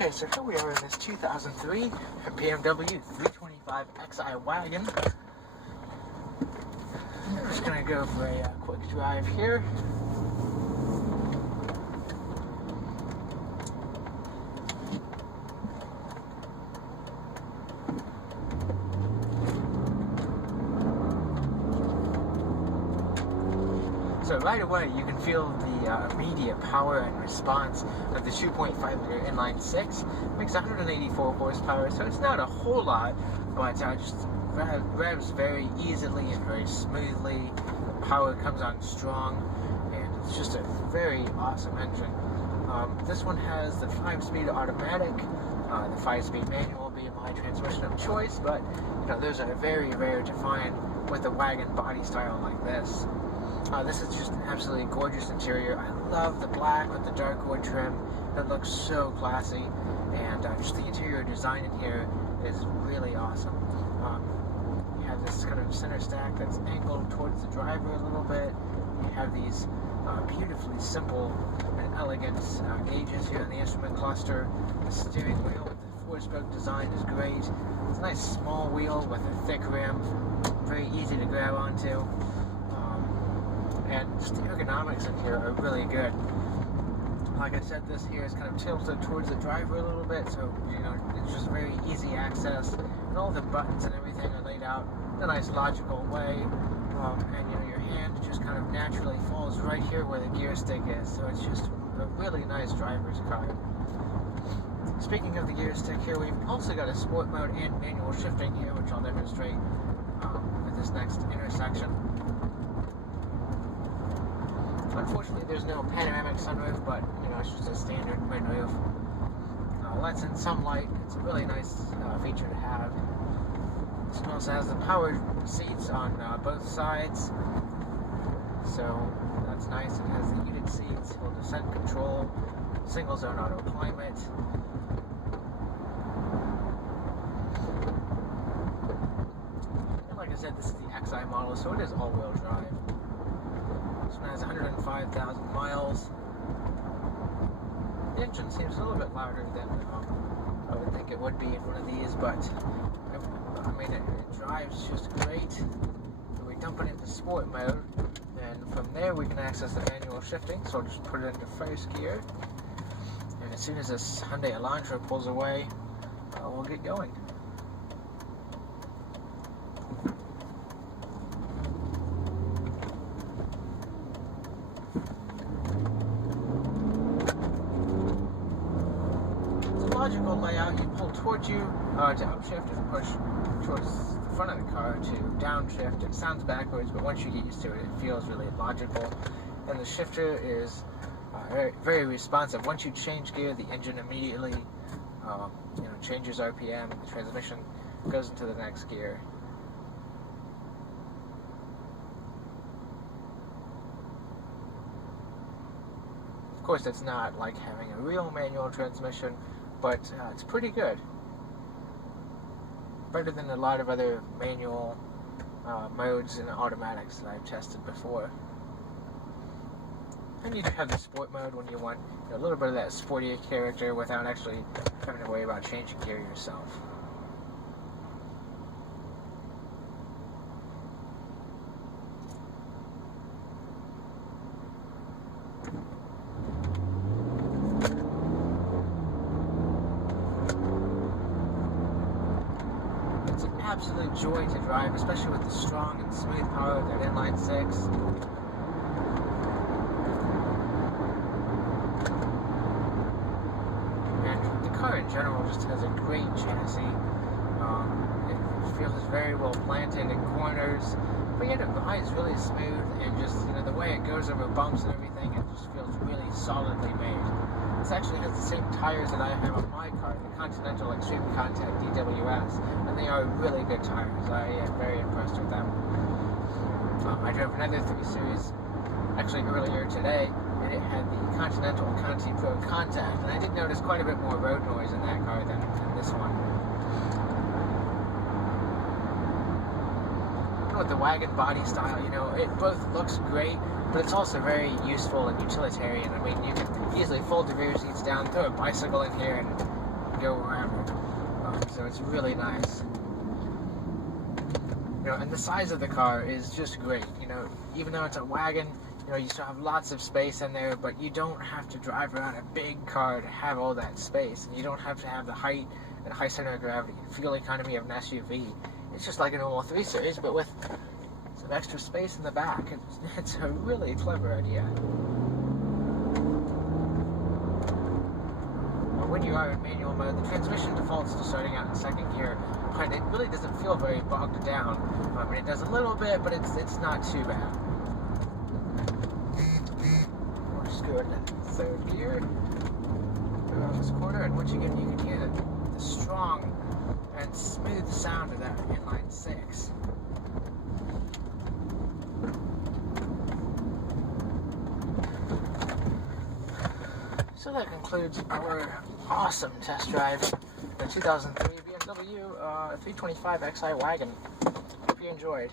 Okay, so here we are in this 2003 BMW 325xi Wagon. I'm just going to go for a quick drive here. So right away you can feel the immediate power and response of the 2.5-liter inline six. It makes 184 horsepower, so it's not a whole lot, but just revs very easily and very smoothly. The power comes on strong, and it's just a very awesome engine. This one has the 5-speed automatic, the 5-speed manual being my transmission of choice, but you know, those are very rare to find with a wagon body style like this. This is just an absolutely gorgeous interior. I love the black with the dark wood trim. It looks so classy, and just the interior design in here is really awesome. You have this kind of center stack that's angled towards the driver a little bit. You have these beautifully simple and elegant gauges here in the instrument cluster. The steering wheel with the 4-spoke design is great. It's a nice small wheel with a thick rim, very easy to grab onto. And just the ergonomics in here are really good. Like I said, this here is kind of tilted towards the driver a little bit, so you know, it's just very easy access. And all the buttons and everything are laid out in a nice logical way. And you know, your hand just kind of naturally falls right here where the gear stick is, so it's just a really nice driver's car. Speaking of the gear stick here, we've also got a sport mode and manual shifting here, which I'll demonstrate at this next intersection. Unfortunately, there's no panoramic sunroof, but you know, it's just a standard wind roof. Lets in some light. It's a really nice feature to have. This one also has the power seats on both sides, so that's nice. It has the heated seats, full descent control, single zone auto climate. And like I said, this is the XI model, so it is all-wheel drive. This one has 105,000 miles. The engine seems a little bit louder than I would think it would be in one of these, but I mean, it drives just great. So we dump it into sport mode, and from there we can access the manual shifting, so I'll just put it into first gear. And as soon as this Hyundai Elantra pulls away, we'll get going. Logical layout, you pull towards you to upshift and push towards the front of the car to downshift. It sounds backwards, but once you get used to it, it feels really logical. And the shifter is very responsive. Once you change gear, the engine immediately changes RPM, and the transmission goes into the next gear. Of course, it's not like having a real manual transmission, but it's pretty good. Better than a lot of other manual modes and automatics that I've tested before. And you do have the sport mode when you want a little bit of that sportier character without actually having to worry about changing gear yourself. Absolute joy to drive, especially with the strong and smooth power of that inline six. And the car in general just has a great chassis. It feels very well planted in corners, but yet it rides really smooth, and just the way it goes over bumps and everything, it just feels really solidly made. This actually has the same tires that I have on my car, the Continental Extreme Contact DWS, and they are really good tires. I am very impressed with them. I drove another 3 Series actually earlier today, and it had the Continental Conti Pro Contact, and I did notice quite a bit more road noise in that car than this one. With the wagon body style, it both looks great, but it's also very useful and utilitarian. I mean, you can easily fold the rear seats down, throw a bicycle in here, and go around it. So it's really nice. And the size of the car is just great. Even though it's a wagon, you still have lots of space in there, but you don't have to drive around a big car to have all that space, and you don't have to have the height and high center of gravity and fuel economy of an SUV. It's just like a normal 3 Series, but with some extra space in the back. It's a really clever idea. When you are in manual mode, the transmission defaults to starting out in second gear, but it really doesn't feel very bogged down. It does a little bit, but it's not too bad. We'll just go into third gear, go around this corner, and once again you can hear the strong and smooth sound of that inline 6. So that concludes our awesome test drive, the 2003 BMW 325xi Wagon. Hope you enjoyed.